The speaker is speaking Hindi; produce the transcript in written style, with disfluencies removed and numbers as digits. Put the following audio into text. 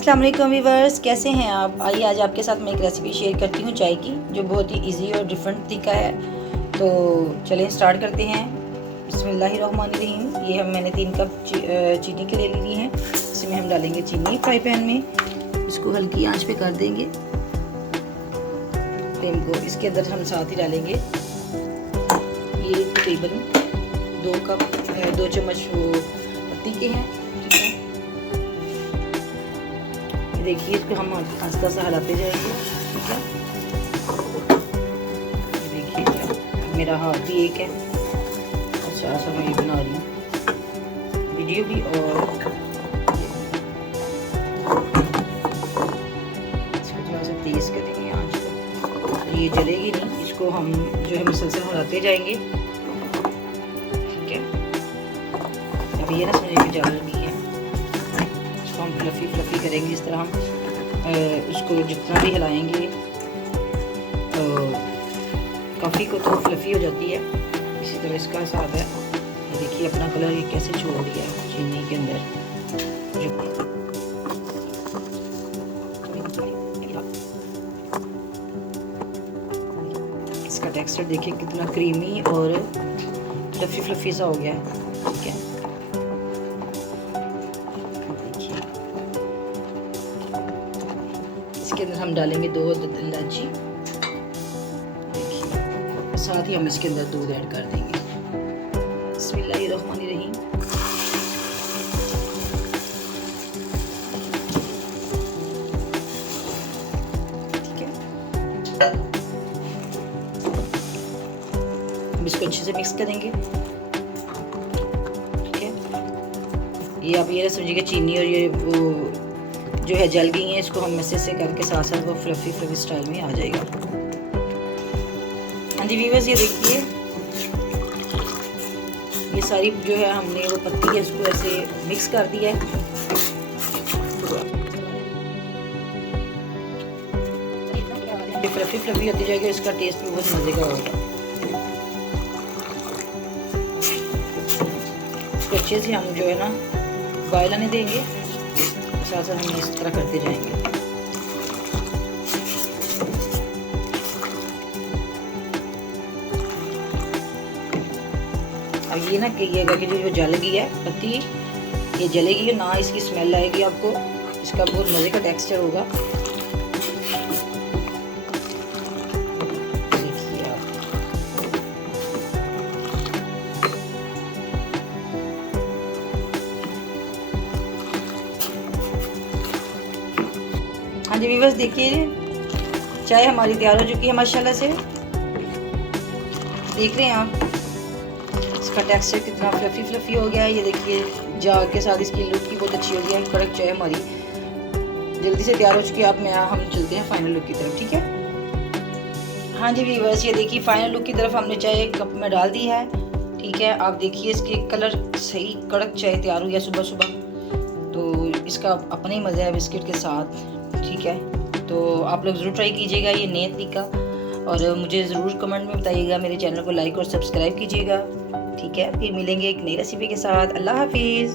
अस्सलाम वालेकुम व्यूअर्स, कैसे हैं आप। आइए आज आपके साथ मैं एक रेसिपी शेयर करती हूँ चाय की, जो बहुत ही इजी और डिफरेंट तरीका है। तो चलें स्टार्ट करते हैं। बिस्मिल्लाहिर्रहमानिर्रहीम। ये मैंने 3 कप चीनी के ले ली है। इसमें हम डालेंगे चीनी फ्राई पैन में। इसको हल्की आंच पे कर देंगे फ्लेम को। इसके अंदर हम साथ ही डालेंगे ये तकरीबन 2 चम्मच वो पत्ती के हैं। ठीक है, देखिए इसको हम आस्ता सा हिलाते जाएंगे। ठीक है, देखिए मेरा हाथ भी एक है। अच्छा सा मैं ये बना रही हूँ वीडियो भी। और इसको थोड़ा सा तेज करेंगे आंच को, तो ये जलेगी नहीं। इसको हम जो है मुसलसल हिलाते जाएंगे। ठीक है, अब ये ना समझिए कि जल रही है। हम फ्लफ़ी करेंगे इस तरह। हम उसको जितना भी हिलाएंगे तो कॉफ़ी को तो फ्लफ़ी हो जाती है। इसी तरह इसका हिसाब है। ये देखिए अपना कलर ये कैसे छोड़ दिया है चीनी के अंदर। इसका टेक्सचर देखिए कितना क्रीमी और फ्लफ़ी सा हो गया है। ठीक है, इसके अंदर हम डालेंगे 2 इलायची। देखिए साथ ही हम इसके अंदर दूध ऐड कर देंगे। बिस्मिल्लाहिर्रहमानिर्रहीम। ठीक है, हम इसको अच्छे से मिक्स करेंगे। ठीक है, ये आप ये समझिएगा चीनी और ये वो जो है जल गई हैं। इसको हम ऐसे से करके साथ साथ वो फ्लफ़ी स्टाइल में आ जाएगा। हाँ जी व्यूअर्स, ये देखिए ये सारी जो है हमने वो पत्ती है इसको ऐसे मिक्स कर दिया है। ये फ्लफ़ी होती जाएगी, इसका टेस्ट भी बहुत मज़े का होगा। इसको अच्छे से हम जो है ना बॉयल आने देंगे। साथ साथ हम इस तरह करते जाएंगे। अब ये ना कहिएगा कि जो जल गई है पत्ती, ये जलेगी ना, इसकी स्मेल आएगी आपको। इसका बहुत मज़े का टेक्सचर होगा। देखिए आप, हाँ जी व्यूअर्स, देखिए चाय हमारी तैयार हो चुकी है माशाल्लाह से। देख रहे हैं आप इसका टेक्सचर कितना फ्लफ़ी हो गया है। ये देखिए जाग के साथ इसकी लुक की बहुत अच्छी हो गई है। कड़क चाय हमारी जल्दी से तैयार हो चुकी है। अब हम चलते हैं फाइनल लुक की तरफ। ठीक है, हाँ जी व्यूअर्स, ये देखिए फाइनल लुक की तरफ हमने चाय कप में डाल दी है। ठीक है, आप देखिए इसके कलर सही कड़क चाय तैयार हुई है सुबह सुबह। तो इसका अपना ही मज़ा है बिस्किट के साथ। ठीक है, तो आप लोग ज़रूर ट्राई कीजिएगा ये नया तरीका, और मुझे ज़रूर कमेंट में बताइएगा। मेरे चैनल को लाइक और सब्सक्राइब कीजिएगा। ठीक है, फिर मिलेंगे एक नई रेसिपी के साथ। अल्लाह हाफिज़।